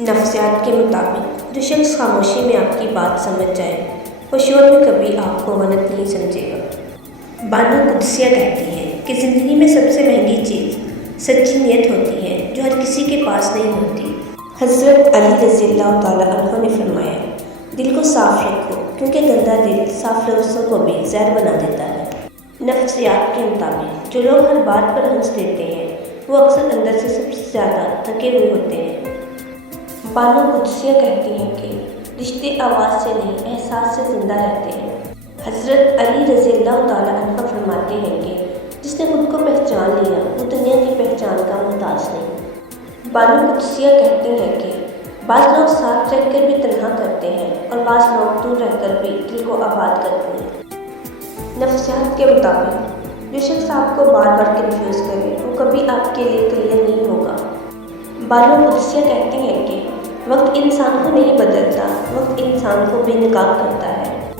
نفسیات کے مطابق جو شخص خاموشی میں آپ کی بات سمجھ جائے وہ شور میں کبھی آپ کو غلط نہیں سمجھے گا۔ بانو قدسیہ کہتی ہیں کہ زندگی میں سب سے مہنگی چیز سچی نیت ہوتی ہے جو ہر کسی کے پاس نہیں ہوتی۔ حضرت علی رضی اللہ تعالیٰ عنہ نے فرمایا، دل کو صاف رکھو کیونکہ گندا دل صاف لفظوں کو بھی زہر بنا دیتا ہے۔ نفسیات کے مطابق جو لوگ ہر بات پر ہنس دیتے ہیں وہ اکثر اندر سے سب سے زیادہ تھکے ہوئے ہوتے ہیں۔ بانو قدسیہ کہتی ہیں کہ رشتے آواز سے نہیں احساس سے زندہ رہتے ہیں۔ حضرت علی رضی اللہ تعالیٰ عنہ فرماتے ہیں کہ جس نے خود کو پہچان لیا وہ دنیا کی پہچان کا محتاج نہیں۔ بانو قدسیہ کہتی ہیں کہ بعض لوگ ساتھ رہ کر بھی تنہا کرتے ہیں اور بعض لوگ دور رہ کر بھی دل کو آباد کرتے ہیں۔ نفسیات کے مطابق جو شخص آپ کو بار بار کنفیوز کرے وہ کبھی آپ کے لیے کلیئر نہیں ہوگا۔ بانو قدسیہ کہتی ہیں کہ وقت انسان کو نہیں بدلتا، وقت انسان کو بے نقاب کرتا ہے۔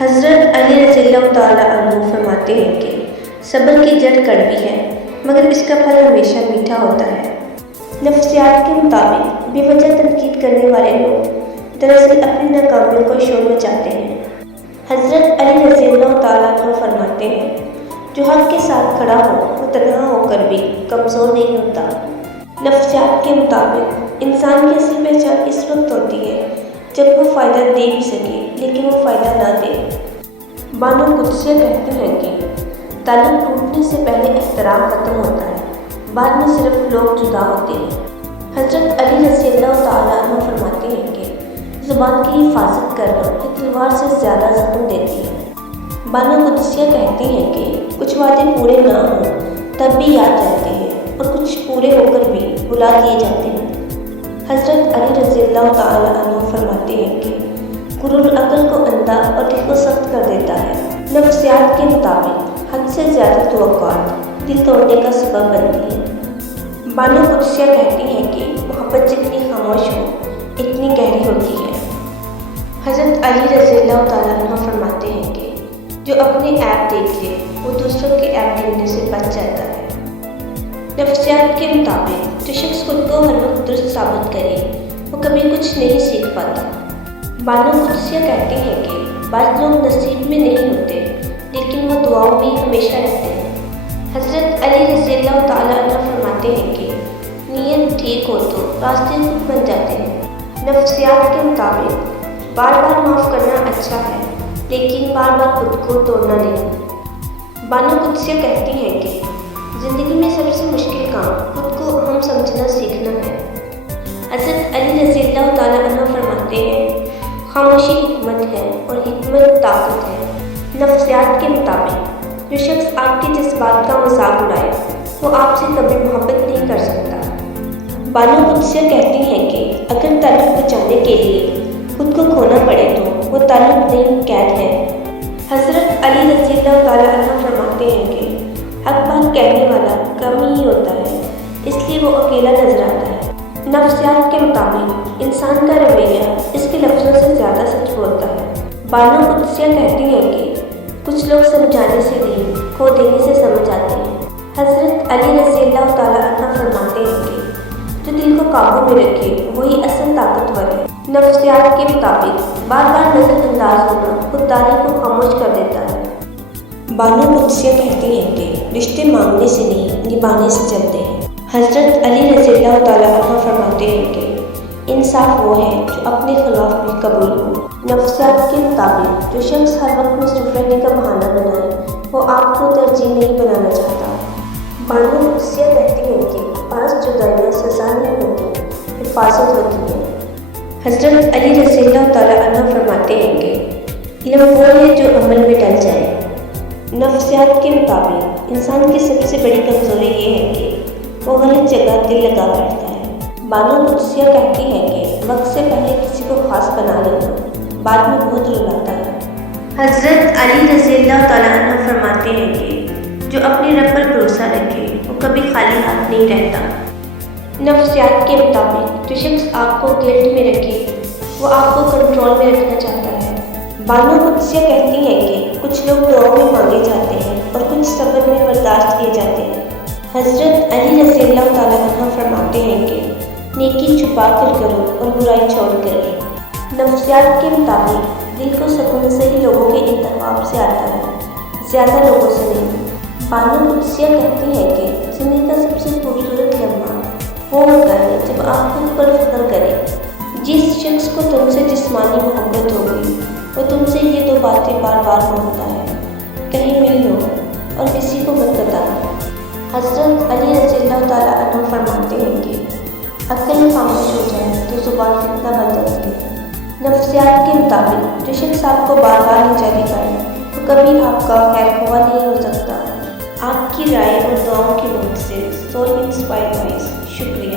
حضرت علی رضی اللہ تعالیٰ عنہ فرماتے ہیں کہ صبر کی جڑ کڑوی ہے مگر اس کا پھل ہمیشہ میٹھا ہوتا ہے۔ نفسیات کے مطابق بے وجہ تنقید کرنے والے لوگ دراصل اپنی ناکامیوں کو شور مچاتے ہیں۔ حضرت علی رضی اللہ تعالیٰ عنہ فرماتے ہیں جو حق کے ساتھ کھڑا ہو وہ تنہا ہو کر بھی کمزور نہیں ہوتا۔ نفسیات کے مطابق انسان کی اصل پہچان اس وقت ہوتی ہے جب وہ فائدہ دے بھی سکے لیکن وہ فائدہ نہ دے۔ بانو قدسیہ کہتے ہیں کہ تعلق ٹوٹنے سے پہلے احترام ختم ہوتا ہے، بعد میں صرف لوگ جدا ہوتے ہیں۔ حضرت علی رضی اللہ تعالیٰ عنہ فرماتے ہیں کہ زبان کی حفاظت کرنا یہ تلوار سے زیادہ زخم دیتی ہے۔ بانو قدسیہ کہتے ہیں کہ کچھ وعدے پورے نہ ہوں تب بھی یاد رہتے ہیں اور کچھ پورے ہو کر بھی بھلا دیے جاتے ہیں۔ حضرت علی رضی اللہ تعالیٰ عنہ فرماتے ہیں کہ غرور عقل کو اندھا اور دل کو سخت کر دیتا ہے۔ نفسیات کے مطابق حد سے زیادہ توقعات دل توڑنے کا سبب بنتی ہے۔ بانو قدسیہ کہتی ہیں کہ محبت جتنی خاموش ہو اتنی گہری ہوتی ہے۔ حضرت علی رضی اللہ تعالیٰ عنہ فرماتے ہیں کہ جو اپنے عیب دیکھ لے وہ دوسروں کے عیب ڈھونڈنے سے بچ جاتا ہے۔ نفسیات کے مطابق جو شخص خود کو ہر وقت درست ثابت کرے وہ کبھی کچھ نہیں سیکھ پاتا۔ بانو قدسیہ کہتے ہیں کہ بعض لوگ نصیب میں نہیں ہوتے لیکن وہ دعاؤں میں ہمیشہ رہتے ہیں۔ حضرت علی رضی اللہ تعالیٰ عنہ فرماتے ہیں کہ نیت ٹھیک ہو تو راستے خود بن جاتے ہیں۔ نفسیات کے مطابق بار بار معاف کرنا اچھا ہے لیکن بار بار خود کو توڑنا نہیں۔ بانو قدسیہ کہتی ہیں کہ زندگی میں سب سے مشکل کام خود کو اہم سمجھنا سیکھنا ہے۔ حضرت علی رضی اللہ تعالیٰ عنہ فرماتے ہیں خاموشی حکمت ہے اور حکمت طاقت ہے۔ نفسیات کے مطابق جو شخص آپ کے جذبات کا مذاق اڑائے وہ آپ سے کبھی محبت نہیں کر سکتا۔ بانو قدسیہ کہتی ہیں کہ اگر تعلق بچانے کے لیے خود کو کھونا پڑے تو وہ تعلق نہیں قید ہے۔ حضرت علی رضی اللہ تعالیٰ عنہ فرماتے ہیں کہ حق بات کہنے والا کم ہی ہوتا ہے اس لیے وہ اکیلا نظر آتا ہے۔ نفسیات کے مطابق انسان کا رویہ اس کے لفظوں سے زیادہ سچ بولتا ہے۔ بانو قدسیہ کہتی ہیں کہ کچھ لوگ سمجھانے سے نہیں کھو دینے سے سمجھ آتے ہیں۔ حضرت علی رضی اللہ تعالیٰ عنہ فرماتے ہیں کہ جو دل کو قابو میں رکھے وہی اصل طاقتور ہے۔ نفسیات کے مطابق بار بار نظر انداز ہونا خودداری کو خاموش کر دیتا ہے۔ بانو قدسیہ کہتی ہیں کہ رشتے مانگنے سے نہیں نبھانے سے چلتے ہیں۔ حضرت علی رضی اللہ تعالیٰ عنہ فرماتے ہیں کہ انصاف وہ ہے جو اپنے خلاف بھی قبول ہو۔ نفسیات کے مطابق جو شخص ہر وقت مصروف رہنے کا بہانہ بنائے وہ آپ کو ترجیح نہیں بنانا چاہتا۔ بانو قدسیہ کہتی ہیں کہ بعض جدائیاں سزا نہیں ہوتی حفاظت ہوتی ہے۔ حضرت علی رضی اللہ تعالیٰ عنہ فرماتے ہیں کہ علم وہ ہے جو عمل میں ڈل جائے۔ نفسیات کے مطابق انسان کی سب سے بڑی کمزوری یہ ہے کہ وہ غلط جگہ دل لگا بیٹھتا ہے۔ بانو قدسیہ کہتی ہیں کہ وقت سے پہلے کسی کو خاص بنا لینا بعد میں بہت رلاتا ہے۔ حضرت علی رضی اللہ تعالیٰ عنہ فرماتے ہیں کہ جو اپنے رب پر بھروسہ رکھے وہ کبھی خالی ہاتھ نہیں رہتا۔ نفسیات کے مطابق جو شخص آپ کو گلٹ میں رکھے وہ آپ کو کنٹرول میں رکھنا چاہتا ہے۔ بانو قدسیہ کہتی ہیں کہ کچھ لوگ دعاؤں میں مانگے جاتے ہیں اور کچھ صبر میں برداشت کیے جاتے ہیں۔ حضرت علی رضی اللہ تعالیٰ عنہ فرماتے ہیں کہ نیکی چھپا کر کرو اور برائی چھوڑ کر رہو۔ نفسیات کے مطابق دل کو سکون صحیح لوگوں کے انتخاب سے آتا ہے، زیادہ لوگوں سے نہیں۔ بانو قدسیہ کہتی ہے کہ زندگی کا سب سے خوبصورت لمحہ وہ ہوتا ہے جب آپ خود پر فخر کریں۔ جس شخص کو تم سے جسمانی محبت ہو گئی وہ تم سے یہ دو باتیں بار بار بولتا ہے، کہیں مل لو اور کسی کو مت بتانا۔ حضرت علی رضی اللہ تعالیٰ عنہ فرماتے ہیں کہ عقل خاموش ہو جائے تو زبان فتنہ بن جاتی ہے۔ نفسیات کے مطابق جو شخص آپ کو بار بار نیچا دکھائے وہ کبھی آپ کا خیر خواہ نہیں ہو سکتا۔ آپ کی رائے اور دعاؤں کی مدد سے سول انسپائر وائس، شکریہ۔